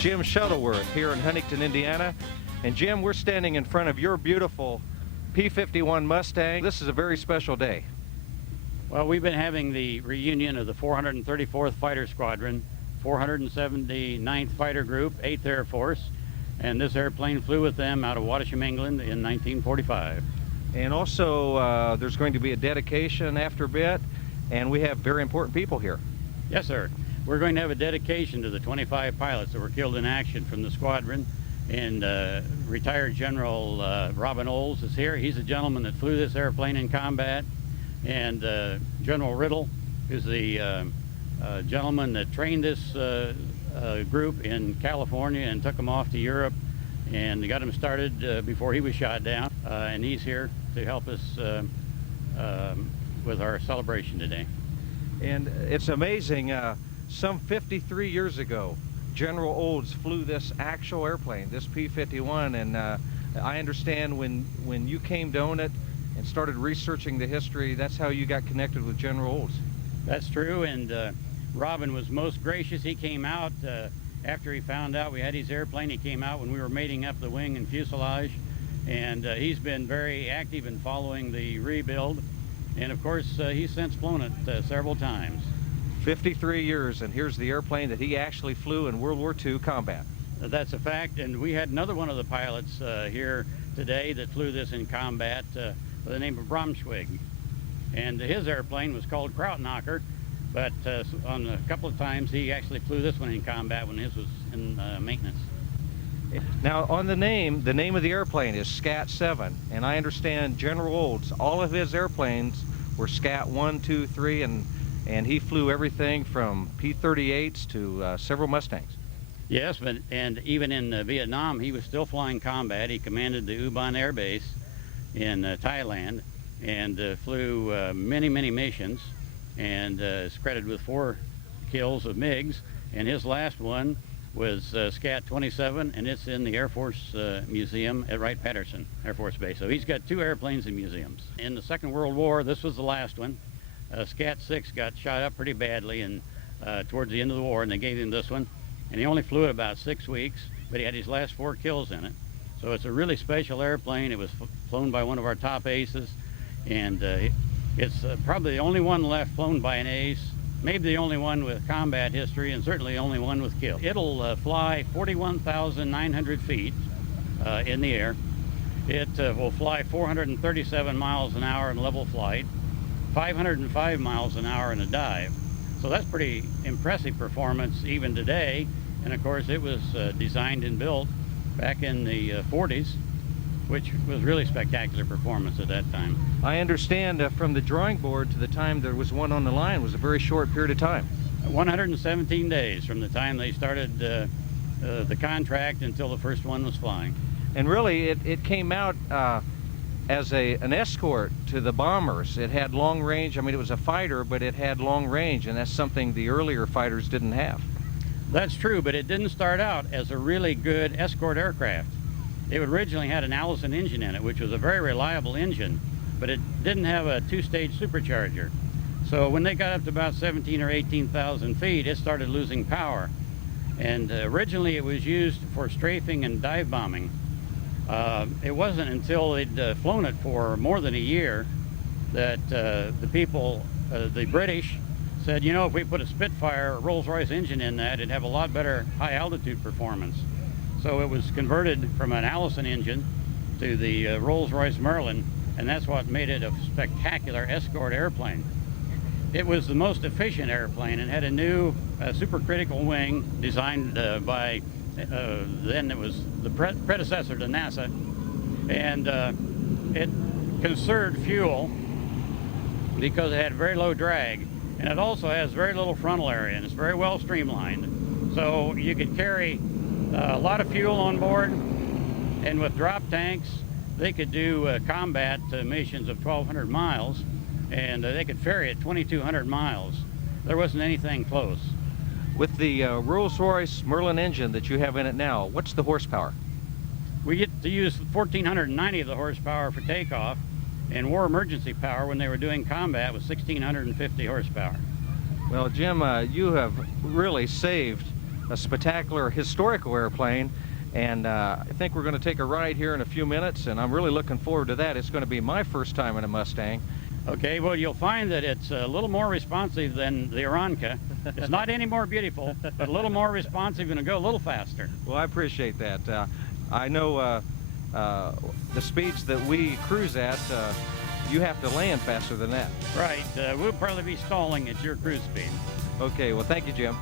Jim Shuttleworth here in Huntington, Indiana. And Jim, we're standing in front of your beautiful P51 Mustang. This is a very special day. Well, we've been having the reunion of the 434th Fighter Squadron, 479th Fighter Group, 8th Air Force, and this airplane flew with them out of Wattisham, England in 1945. And also, there's going to be a dedication after a bit, and we have very important people here. Yes, sir. We're going to have a dedication to the 25 pilots that were killed in action from the squadron, and retired General Robin Olds is here. He's a gentleman that flew this airplane in combat, and General Riddle is the gentleman that trained this group in California and took them off to Europe and got them started before he was shot down, and he's here to help us with our celebration today. And it's amazing, some 53 years ago, General Olds flew this actual airplane, this P-51, and I understand when you came to own it and started researching the history, that's how you got connected with General Olds. That's true, and Robin was most gracious. He came out after he found out we had his airplane. He came out when we were mating up the wing and fuselage, and he's been very active in following the rebuild, and of course he's since flown it several times. 53 years, and here's the airplane that he actually flew in World War II combat. That's a fact, and we had another one of the pilots here today that flew this in combat by the name of Bromschwig, and his airplane was called Krautknocker, but on a couple of times he actually flew this one in combat when his was in maintenance. Now, on the name of the airplane is Scat VII, and I understand General Olds, all of his airplanes were Scat 1, 2, 3, and he flew everything from P-38s to several Mustangs. Yes, and even in Vietnam, he was still flying combat. He commanded the U-Ban Air Base in Thailand and flew many missions, and is credited with 4 kills of MiGs, and his last one was Scat 27, and it's in the Air Force Museum at Wright-Patterson Air Force Base. So he's got 2 airplanes in museums. In the Second World War, this was the last one. Scat VI got shot up pretty badly and towards the end of the war, and they gave him this one, and he only flew it about 6 weeks, but he had his last 4 kills in it. So it's a really special airplane. It was flown by one of our top aces, and it's probably the only one left flown by an ace, maybe the only one with combat history, and certainly the only one with kill. It'll fly 41,900 feet in the air. It will fly 437 miles an hour in level flight, 505 miles an hour in a dive. So that's pretty impressive performance even today. And of course it was designed and built back in the 40s, which was really spectacular performance at that time. I understand from the drawing board to the time there was one on the line was a very short period of time. 117 days from the time they started the contract until the first one was flying. And really it came out as an escort to the bombers. It had long range. I mean, it was a fighter, but it had long range, and that's something the earlier fighters didn't have. That's true, but it didn't start out as a really good escort aircraft. It originally had an Allison engine in it, which was a very reliable engine, but it didn't have a 2-stage supercharger. So when they got up to about 17 or 18,000 feet, it started losing power. And originally it was used for strafing and dive bombing. It wasn't until they'd flown it for more than a year that the people, the British, said, you know, if we put a Spitfire or Rolls-Royce engine in that, it'd have a lot better high-altitude performance. So it was converted from an Allison engine to the Rolls-Royce Merlin, and that's what made it a spectacular escort airplane. It was the most efficient airplane and had a new supercritical wing designed by then it was the predecessor to NASA, and it conserved fuel because it had very low drag, and it also has very little frontal area, and it's very well streamlined. So you could carry a lot of fuel on board, and with drop tanks they could do combat missions of 1,200 miles, and they could ferry at 2,200 miles. There wasn't anything close. With the Rolls-Royce Merlin engine that you have in it now, what's the horsepower? We get to use 1,490 of the horsepower for takeoff, and war emergency power when they were doing combat was 1,650 horsepower. Well, Jim, you have really saved a spectacular historical airplane. And I think we're going to take a ride here in a few minutes, and I'm really looking forward to that. It's going to be my first time in a Mustang. Okay, well, you'll find that it's a little more responsive than the Aranca. It's not any more beautiful, but a little more responsive and it'll go a little faster. Well, I appreciate that. I know the speeds that we cruise at, you have to land faster than that. Right, we'll probably be stalling at your cruise speed. Okay, well, thank you, Jim.